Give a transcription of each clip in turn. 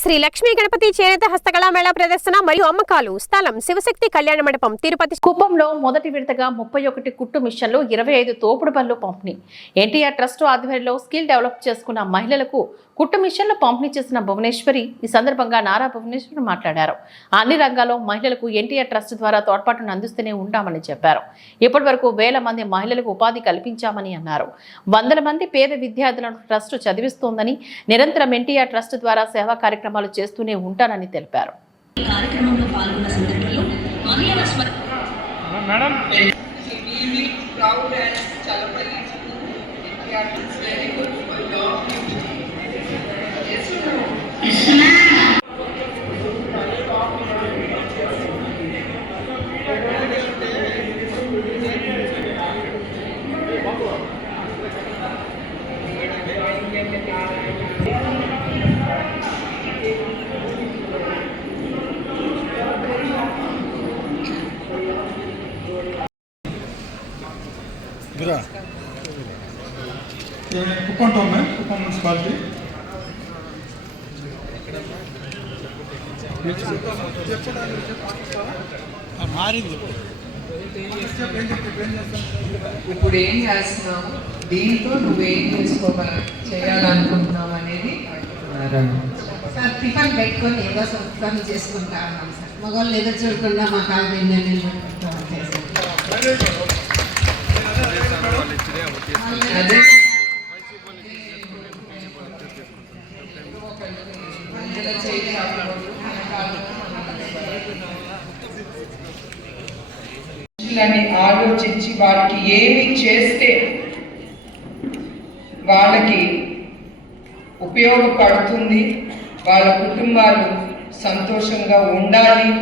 శ్రీ లక్ష్మీ గణపతి చేనేత హస్తకళా మేళా ప్రదర్శన మరియు అమ్మకాలు. స్థలం శివశక్తి కళ్యాణ మండపం తిరుపతి కుప్పంలో మొదటి విడతగా ముప్పై ఒకటి కుట్టు మిషన్లు ఇరవై ఐదు తోపుడు పనులు పంపిణీ. ఎన్టీఆర్ ట్రస్ట్ ఆధ్వర్యంలో స్కిల్ డెవలప్ చేసుకున్న మహిళలకు కుట్టు మిషన్లు పంపిణీ చేసిన భువనేశ్వరి ఈ సందర్భంగా నారా భువనేశ్వరి మాట్లాడారు. అన్ని రంగాల్లో మహిళలకు ఎన్టీఆర్ ట్రస్ట్ ద్వారా తోడ్పాటును అందిస్తూనే ఉంటామని చెప్పారు. ఇప్పటి వరకు వేల మంది మహిళలకు ఉపాధి కల్పించామని అన్నారు. వందల మంది పేద విద్యార్థులను ట్రస్ట్ చదివిస్తోందని నిరంతరం ఎన్టీఆర్ ట్రస్ట్ ద్వారా సేవా కార్యక్రమాలు చేస్తూనే ఉంటానని తెలిపారు. మేడం. మారింది ఇప్పుడు ఏం చేస్తున్నావు? దీంతో నువ్వేం చేసుకోగల చేయాలనుకుంటున్నావు అనేది సార్ టిఫిన్ పెట్టుకొని ఏదో సంస్కారం చేసుకుంటా ఉన్నాం సార్. మగవాళ్ళు ఏదో చూడకుండా మా కాలు మీద నిలబెట్టుకుంటూ ఉంటాయి సార్ అదే మహిళల చేయి చాపకూడదు, వెనకాల మనుషులని ఆలోచించి వారికి ఏమి చేస్తే వాళ్ళకి ఉపయోగపడుతుంది. వాళ్ళ కుటుంబాలు సంతోషంగా ఉండాలి.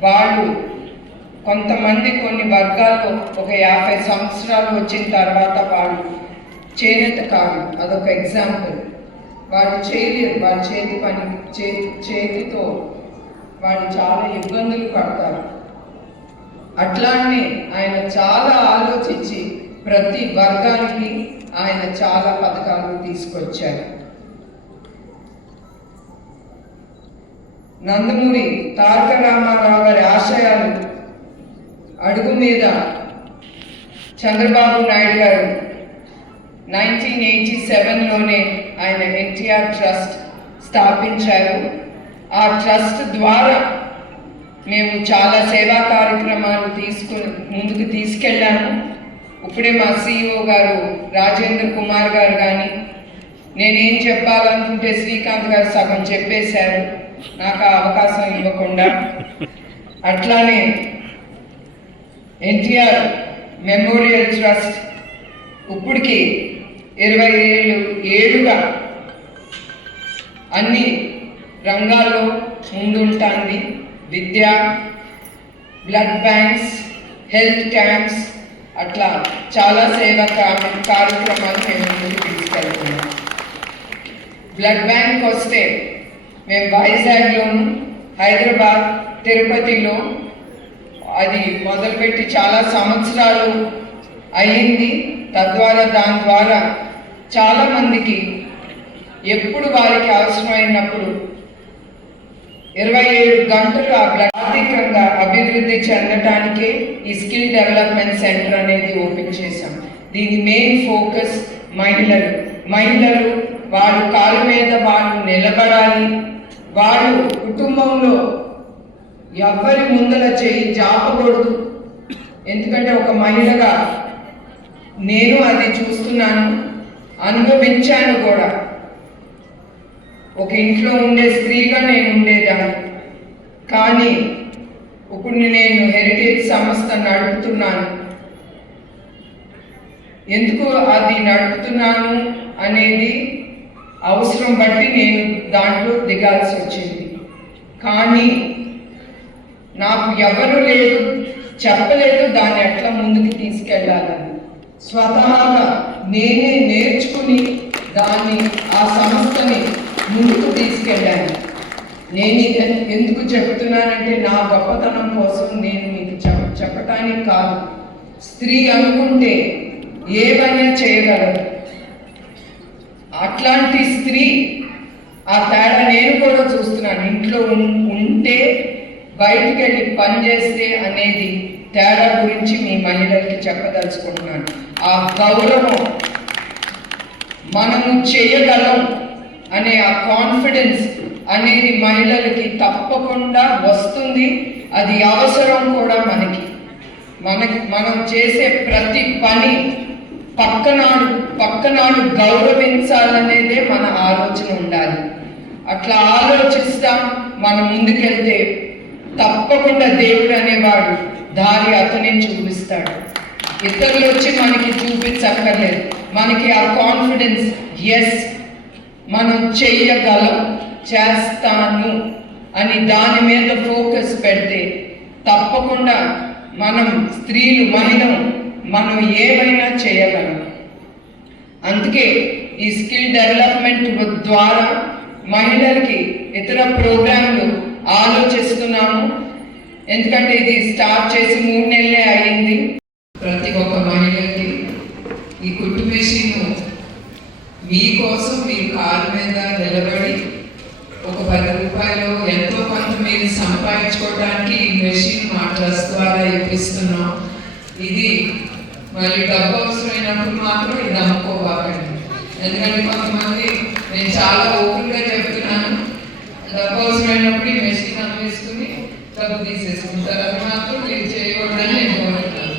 వాళ్ళు కొంతమంది కొన్ని వర్గాల్లో ఒక యాభై సంవత్సరాలు వచ్చిన తర్వాత వాళ్ళు చేనేత కాదు. అదొక ఎగ్జాంపుల్. వాళ్ళు చేయలేరు. వాళ్ళ చేతి పని చే చేతితో వాళ్ళు చాలా ఇబ్బందులు పడతారు. అట్లానే ఆయన చాలా ఆలోచించి ప్రతి వర్గానికి ఆయన చాలా పథకాలు తీసుకొచ్చారు. నందమూరి తారక రామారావు గారి ఆశయాలు అడుగు మీద చంద్రబాబు నాయుడు గారు నైన్టీన్ ఎయిటీ సెవెన్లోనే ఆయన ఎన్టీఆర్ ట్రస్ట్ స్థాపించారు. ఆ ట్రస్ట్ ద్వారా మేము చాలా సేవా కార్యక్రమాలు తీసుకుని ముందుకు తీసుకెళ్ళాము. ఇప్పుడే మా సిఇఓ గారు రాజేంద్ర కుమార్ గారు కానీ నేనేం చెప్పాలనుకుంటే శ్రీకాంత్ గారు సగం చెప్పేశారు. నాకు ఆ అవకాశం ఇవ్వకుండా అట్లానే ఎన్టీఆర్ మెమోరియల్ ట్రస్ట్ ఇప్పటికి ఇరవై ఏళ్ళు ఏడుగా అన్ని రంగాల్లో ముందుంటుంది. విద్య బ్లడ్ బ్యాంక్స్ హెల్త్ క్యాంప్స్ అట్లా చాలా సేవా కార్యక్రమాలు మేము ముందుకు తీసుకెళ్తున్నాం. బ్లడ్ బ్యాంక్ వస్తే మేము వైజాగ్లోను హైదరాబాద్ తిరుపతిలో అది మొదలుపెట్టి చాలా సంవత్సరాలు అయ్యింది. తద్వారా దాని ద్వారా చాలామందికి ఎప్పుడు వారికి అవసరమైనప్పుడు ఇరవై ఏడు గంటలు ఆ ఆర్థికంగా అభివృద్ధి చెందటానికే ఈ స్కిల్ డెవలప్మెంట్ సెంటర్ అనేది ఓపెన్ చేశాం. దీని మెయిన్ ఫోకస్ మహిళలు. మహిళలు వాళ్ళు కాళ్ళ మీద వాళ్ళు నిలబడాలి. వాడు కుటుంబంలో ఎవరి ముందల చేయి జాపకూడదు. ఎందుకంటే ఒక మహిళగా నేను అది చూస్తున్నాను అనుభవించాను కూడా. ఒక ఇంట్లో ఉండే స్త్రీగా నేను ఉండేదాన్ని. కానీ ఇప్పుడు నేను హెరిటేజ్ సంస్థ నడుపుతున్నాను. ఎందుకు అది నడుపుతున్నాను అనేది అవసరం బట్టి నేను దాంట్లో దిగాల్సి వచ్చింది. కానీ నాకు ఎవరు లేదు చెప్పలేదు దాన్ని ఎట్లా ముందుకు తీసుకెళ్ళాలని. స్వతహాగా నేనే నేర్చుకుని దాన్ని ఆ సంస్థని ముందుకు తీసుకెళ్ళాను. నేను ఇది ఎందుకు చెప్తున్నానంటే నా గొప్పతనం కోసం నేను మీకు చెప్ప చెప్పటానికి కాదు. స్త్రీ అనుకుంటే ఏమైనా చేయగలరు. అట్లాంటి స్త్రీ ఆ తేడా నేను కూడా చూస్తున్నాను. ఇంట్లో ఉం- ఉంటే బయటికి వెళ్ళి పని చేస్తే అనేది తేడా గురించి మీ మహిళలకి చెప్పదలుచుకుంటున్నాను. ఆ గౌరవం మనము చేయగలం అనే ఆ కాన్ఫిడెన్స్ అనేది మహిళలకి తప్పకుండా వస్తుంది. అది అవసరం కూడా మనకి. మనకి మనం చేసే ప్రతి పని పక్కనాడు పక్కనాడు గౌరవించాలనేదే మన ఆలోచన ఉండాలి. అట్లా ఆలోచిస్తాం మనం ముందుకెళ్తే తప్పకుండా దేవుడు అనేవాడు దారి అతనే చూపిస్తాడు. ఇతరులు వచ్చి మనకి చూపించక్కర్లేదు. మనకి ఆ కాన్ఫిడెన్స్ ఎస్ మనం చెయ్యగలం చేస్తాను అని దాని మీద ఫోకస్ పెడితే తప్పకుండా మనం స్త్రీలు మహిళం మనం ఏమైనా చేయగలం. అందుకే ఈ స్కిల్ డెవలప్మెంట్ ద్వారా మహిళలకి ఇతర ప్రోగ్రాంలు ఆలోచిస్తున్నాము. ఎందుకంటే ఇది స్టార్ట్ చేసి మూడు నెలలే అయింది. ప్రతి ఒక్క మహిళకి ఈ కుట్టు మెషిన్ మీకోసం మీరు కాలు మీద నిలబడి ఒక పది రూపాయలు ఎంతో కొంత మీరు సంపాదించుకోవడానికి ఈ మెషిన్ మా ట్రస్ట్ ద్వారా ఇప్పిస్తున్నాం. ఇది మళ్ళీ డబ్బు అవసరమైనప్పుడు మాత్రం ఇది అమ్ముకోబాకండి ఎందుకంటే కొంతమంది నేను చాలా ఓపెన్గా చెప్తున్నాను. డబ్బు అవసరమైనప్పుడు ఈ మెషిన్ అమ్మేసుకుని డబ్బు తీసేసుకుంటారు. అది మాత్రం మీరు చేయకూడదని నేను కోరుతున్నాను.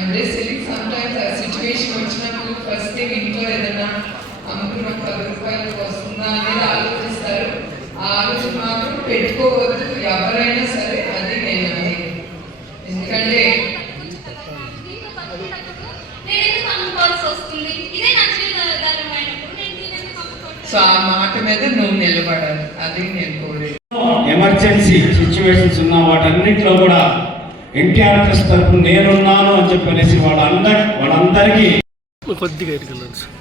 అంటే సిలిక్ సమ్టైమ్స్ ఆ సిచ్యువేషన్ వచ్చినప్పుడు ఫస్ట్ థింగ్ ఇంట్లో ఏదైనా అమ్ముకున్న పది రూపాయలు వస్తుందా అనేది ఆలోచిస్తారు. ఆ ఆలోచన మాత్రం పెట్టుకోవద్దు. ఎవరైనా సరే అది నేను అనేది ఎందుకంటే నేను ఎందుకు అమ్ముకోవాల్సి వస్తుంది ఇదే నా జీవితాధారమైనప్పుడు నేను దీన్ని ఎందుకు అమ్ముకోవట్లేదు? సో ఆ మాట మీద నువ్వు నిలబడాలి. అది నేను కోరేది. ఎమర్జెన్సీ సిచ్యువేషన్స్ ఉన్న వాటన్నిటిలో కూడా ఎన్టీఆర్ ట్రస్ట్ తరఫున నేనున్నాను అని చెప్పనేసి వాళ్ళందరి వాళ్ళందరికీ కొద్దిగా ఎటుకెళ్ళండి సార్.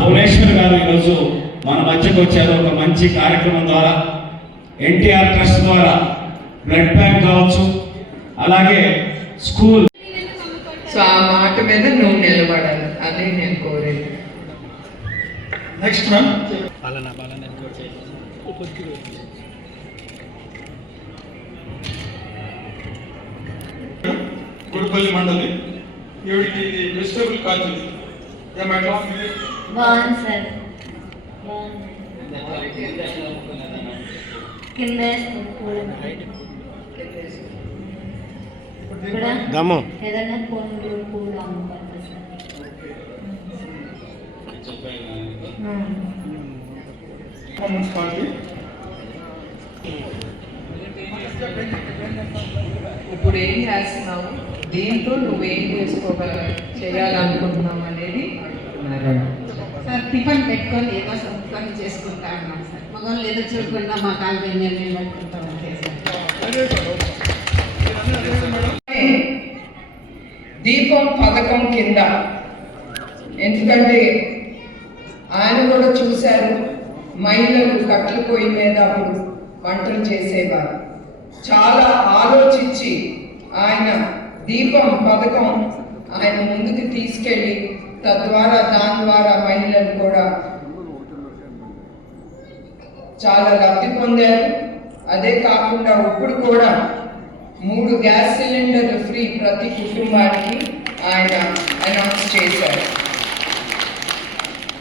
భువనేశ్వర్ గారు ఈరోజు మన మధ్యకు వచ్చారు. ఒక మంచి కార్యక్రమం ద్వారా ఎన్టీఆర్ ట్రస్ట్ ద్వారా బ్లడ్ బ్యాంక్ కావచ్చు అలాగే స్కూల్ సో మాట మీద నువ్వు నిలబడాలి. అదే నేను కోరేది. నెక్స్ట్ మ్యామ్ పాలన పాలన కొద్దిగా గుడిపల్లి మండలి ఈవిడికి వెజిటేబుల్ బాగుంది సార్. బాగుంది కింద దమ్ము. మున్సిపాలిటీ ఇప్పుడు ఏం చేస్తున్నావు? దీంతో నువ్వేం చేసుకోగల చేయాలనుకుంటున్నావు అనేది? సార్ టిఫిన్ పెట్టుకొని ఏదో పని చేసుకుంటా ఉన్నాం సార్. మగవాళ్ళు ఏదో చూడకుండా మా కాలు మేము నిలబెట్టుకుంటాం అంతే సార్. దీపం పథకం కింద. ఎందుకంటే ఆయన కూడా చూశారు మహిళలు కట్లు పొయ్యి మీద అప్పుడు వంటలు చేసేవారు. చాలా ఆలోచించి ఆయన దీపం పథకం ఆయన ముందుకు తీసుకెళ్ళి తద్వారా దాని ద్వారా మహిళలు కూడా చాలా లబ్ధి పొందారు. అదే కాకుండా ఇప్పుడు కూడా మూడు గ్యాస్ సిలిండర్లు ఫ్రీ ప్రతి కుటుంబానికి ఆయన అనౌన్స్ చేశారు.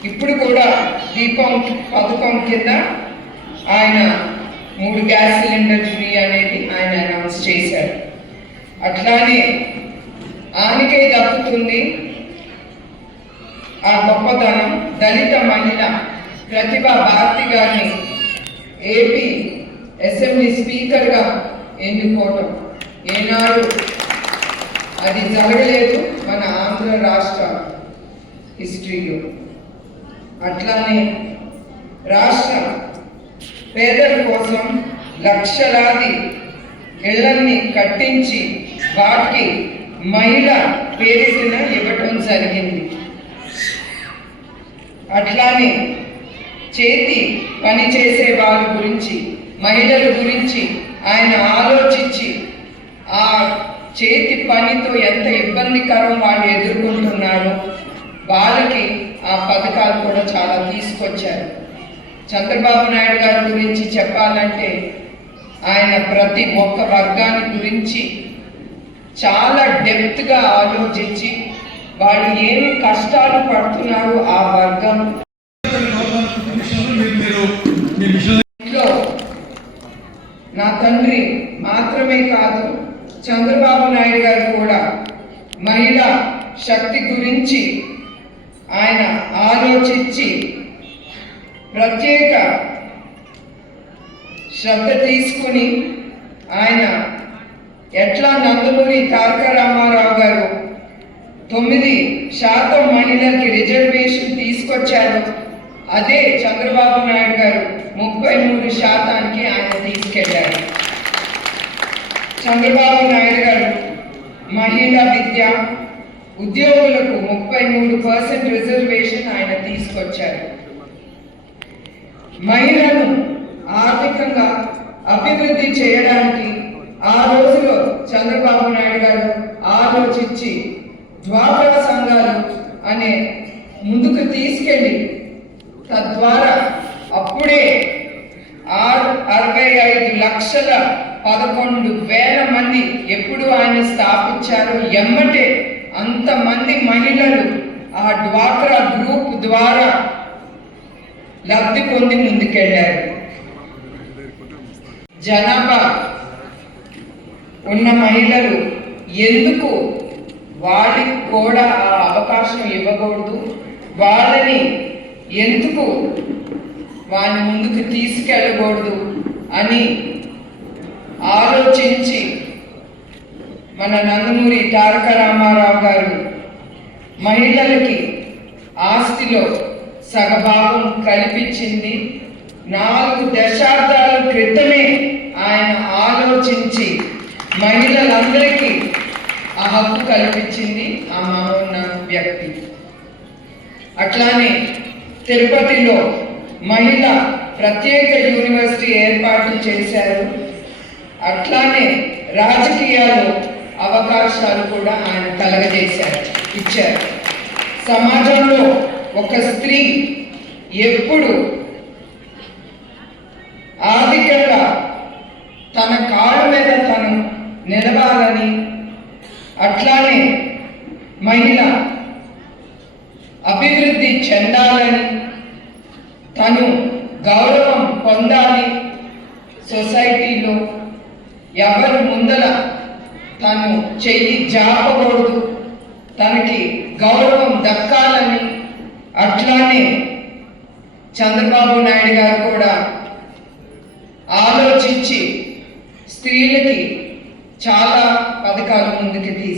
ఇప్పుడు కూడా దీపం పథకం కింద ఆయన మూడు గ్యాస్ సిలిండర్ ఫ్రీ అనేది ఆయన అనౌన్స్ చేశారు. అట్లానే ఆమెకే దక్కుతుంది ఆ గొప్పతనం దళిత మహిళ ప్రతిభ భారతి గారిని ఏపీ అసెంబ్లీ స్పీకర్గా ఎన్నుకోవటం. ఏనాడు అది జరగలేదు మన ఆంధ్ర రాష్ట్ర హిస్టరీలో. అట్లానే రాష్ట్ర పేదల కోసం లక్షలాది ఇళ్ళన్నీ కట్టించి వాటికి మహిళ పేరిటిన ఇవ్వటం జరిగింది. అట్లానే చేతి పని చేసే వాళ్ళ గురించి మహిళల గురించి ఆయన ఆలోచించి ఆ చేతి పనితో ఎంత ఇబ్బందికరం వాళ్ళు ఎదుర్కొంటున్నారో వాళ్ళకి ఆ పథకాలు కూడా చాలా తీసుకొచ్చారు. చంద్రబాబు నాయుడు గారి గురించి చెప్పాలంటే ఆయన ప్రతి ఒక్క వర్గాన్ని గురించి చాలా డెప్త్గా ఆలోచించి వాళ్ళు ఏమి కష్టాలు పడుతున్నారు ఆ వర్గం నా తండ్రి మాత్రమే కాదు చంద్రబాబు నాయుడు గారు కూడా మహిళా శక్తి గురించి ఆయన ఆలోచించి ప్రత్యేక శ్రద్ధ తీసుకుని ఆయన ఎట్లా నందమూరి తారక రామారావు గారు తొమ్మిది శాతం మహిళలకి రిజర్వేషన్ తీసుకొచ్చారు అదే చంద్రబాబు నాయుడు గారు ముప్పై మూడు శాతానికి ఆయన తీసుకెళ్ళారు. చంద్రబాబు నాయుడు గారు మహిళా విద్య ఉద్యోగులకు ముప్పై మూడు పర్సెంట్ రిజర్వేషన్ ఆయన తీసుకొచ్చారు. మహిళను ఆర్థికంగా అభివృద్ధి చేయడానికి ఆ రోజులో చంద్రబాబు నాయుడు గారు ఆలోచించి ద్వాపర సంఘాలు అనే ముందుకు తీసుకెళ్ళి తద్వారా అప్పుడే ఆరు అరవై ఐదు లక్షల పదకొండు వేల మంది ఎప్పుడు ఆయన స్థాపించారు ఎమ్మటే అంతమంది మహిళలు ఆ డ్వాక్రా గ్రూప్ ద్వారా లబ్ధి పొంది ముందుకెళ్ళారు. జనాభా ఉన్న మహిళలు ఎందుకు వాళ్ళకి కూడా ఆ అవకాశం ఇవ్వకూడదు? వాళ్ళని ఎందుకు వాని ముందుకు తీసుకెళ్ళకూడదు అని ఆలోచించి మన నందమూరి తారక రామారావు గారు మహిళలకి ఆస్తిలో సగభాగం కల్పించింది. నాలుగు దశాబ్దాల క్రితమే ఆయన ఆలోచించి మహిళలందరికీ ఆ హక్కు కల్పించింది ఆ మహోన్న వ్యక్తి. అట్లానే తిరుపతిలో మహిళ ప్రత్యేక యూనివర్సిటీ ఏర్పాటు చేశారు. అట్లానే రాజకీయాలు అవకాశాలు కూడా ఆయన కలగజేశారు ఇచ్చారు. సమాజంలో ఒక స్త్రీ ఎప్పుడు ఆర్థికంగా తన కాళ్ళ మీద తను నిలవాలని అట్లానే మహిళ అభివృద్ధి చెందాలని తను గౌరవం పొందాలి సొసైటీలో ఎవరు ముందల తను చెయ్యి జాపకూడదు. తనకి గౌరవం దక్కాలని అట్లానే చంద్రబాబు నాయుడు గారు కూడా ఆలోచించి స్త్రీలకి చాలా పథకాలు ముందుకు తీసుకు